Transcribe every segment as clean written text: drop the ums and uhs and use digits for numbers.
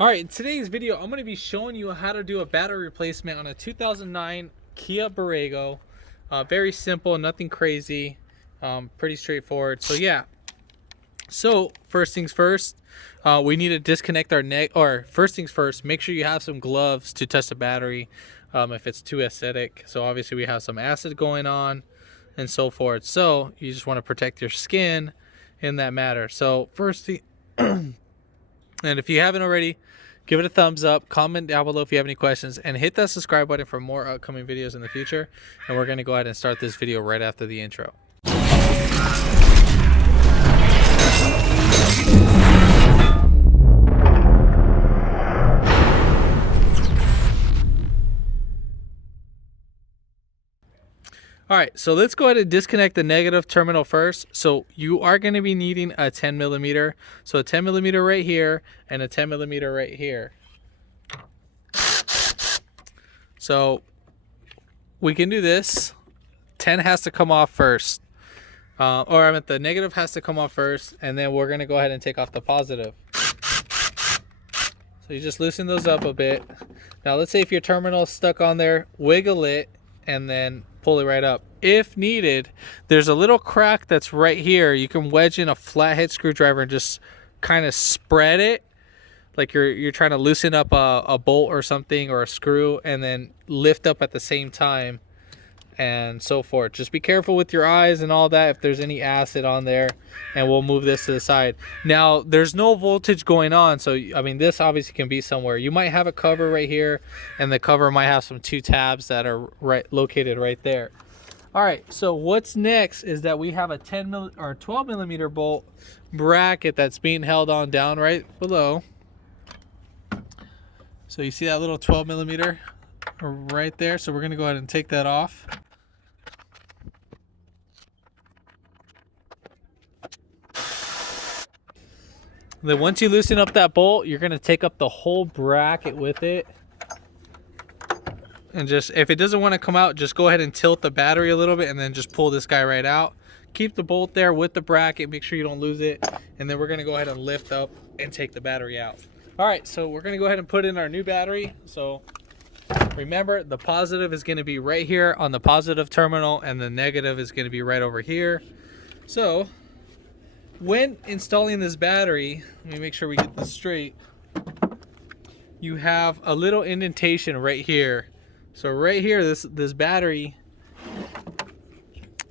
All right, in today's video, I'm going to be showing you how to do a battery replacement on a 2009 Kia Borrego. Very simple, nothing crazy, pretty straightforward. So yeah, so first things first, we need to disconnect our neck, or first things first, make sure you have some gloves to touch the battery if it's too acidic. So obviously we have some acid going on and so forth. So you just want to protect your skin in that matter. So first thing, and if you haven't already, give it a thumbs up, comment down below if you have any questions, and hit that subscribe button for more upcoming videos in the future. And we're going to go ahead and start this video right after the intro. All right, so let's go ahead and disconnect the negative terminal first. So you are going to be needing a 10 millimeter. So a 10 millimeter right here and a 10 millimeter right here. So we can do this. 10 has to come off first. Or I meant the negative has to come off first, and then we're going to go ahead and take off the positive. So you just loosen those up a bit. Now let's say if your terminal is stuck on there, wiggle it and then pull it right up. If needed, there's a little crack that's right here. You can wedge in a flathead screwdriver and just kind of spread it like you're trying to loosen up a bolt or something, or a screw, and then lift up at the same time and so forth. Just be careful with your eyes and all that if there's any acid on there, and we'll move this to the side. Now there's no voltage going on, so I mean this obviously can be somewhere. You might have a cover right here, and the cover might have some two tabs that are located right there. All right, so what's next is that we have a 12 millimeter bolt bracket that's being held on down right below. So you see that little 12 millimeter right there. So we're going to go ahead and take that off. Then once you loosen up that bolt, you're going to take up the whole bracket with it. And just, if it doesn't want to come out, just go ahead and tilt the battery a little bit and then just pull this guy right out. Keep the bolt there with the bracket, make sure you don't lose it. And then we're going to go ahead and lift up and take the battery out. All right, so we're going to go ahead and put in our new battery. So remember, the positive is going to be right here on the positive terminal, and the negative is going to be right over here. So when installing this battery, let me make sure we get this straight. You have a little indentation right here. So right here, this battery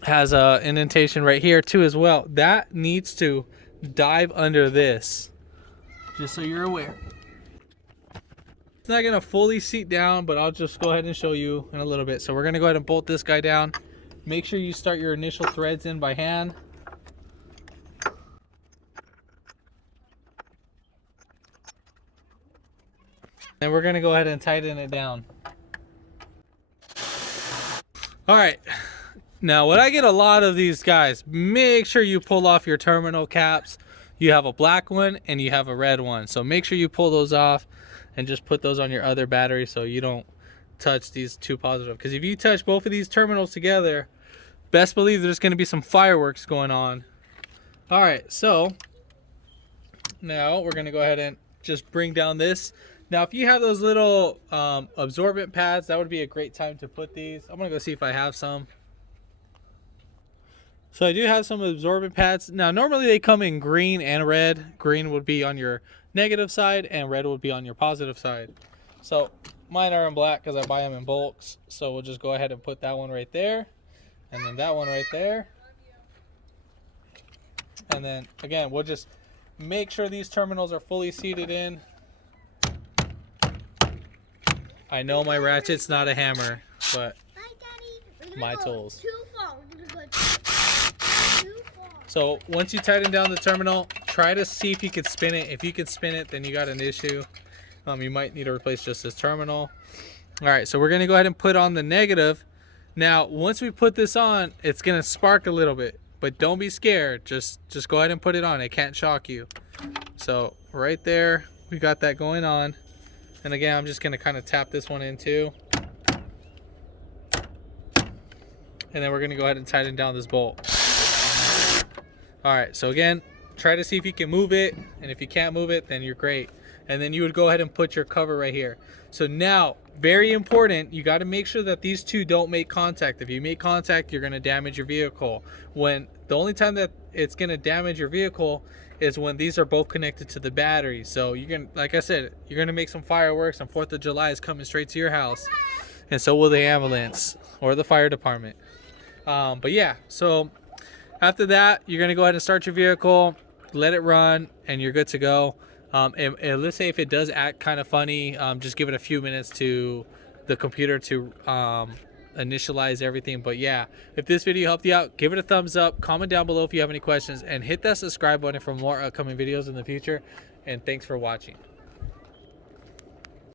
has a indentation right here too as well. That needs to dive under this, just so you're aware. It's not gonna fully seat down, but I'll just go ahead and show you in a little bit. So we're gonna go ahead and bolt this guy down. Make sure you start your initial threads in by hand. And we're gonna go ahead and tighten it down. All right, now when I get a lot of these guys, make sure you pull off your terminal caps. You have a black one and you have a red one. So make sure you pull those off and just put those on your other battery so you don't touch these two positive. Because if you touch both of these terminals together, best believe there's going to be some fireworks going on. All right, so now we're going to go ahead and just bring down this. Now, if you have those little absorbent pads, that would be a great time to put these. I'm going to go see if I have some. So I do have some absorbent pads. Now, normally they come in green and red. Green would be on your negative side, and red would be on your positive side. So mine are in black because I buy them in bulks. So we'll just go ahead and put that one right there, and then that one right there. And then, again, we'll just make sure these terminals are fully seated in. I know my ratchet's not a hammer, but my tools. So once you tighten down the terminal, try to see if you can spin it. If you can spin it, then you got an issue. You might need to replace just this terminal. All right, so we're gonna go ahead and put on the negative. Now, once we put this on, it's gonna spark a little bit, but don't be scared. Just go ahead and put it on. It can't shock you. So right there, we got that going on. And again, I'm just gonna kind of tap this one in too. And then we're gonna go ahead and tighten down this bolt. All right, so again, try to see if you can move it, and if you can't move it, then you're great. and then you would go ahead and put your cover right here. So now, very important, you got to make sure that these two don't make contact. If you make contact, you're going to damage your vehicle. When the only time that it's going to damage your vehicle is when these are both connected to the battery. So you're going to, like I said, you're going to make some fireworks, and 4th of July is coming straight to your house, and so will the ambulance or the fire department. But yeah, so after that, you're going to go ahead and start your vehicle, let it run, and you're good to go. And let's say if it does act kind of funny, just give it a few minutes to the computer to initialize everything. But yeah, if this video helped you out, give it a thumbs up, comment down below if you have any questions, and hit that subscribe button for more upcoming videos in the future. And thanks for watching.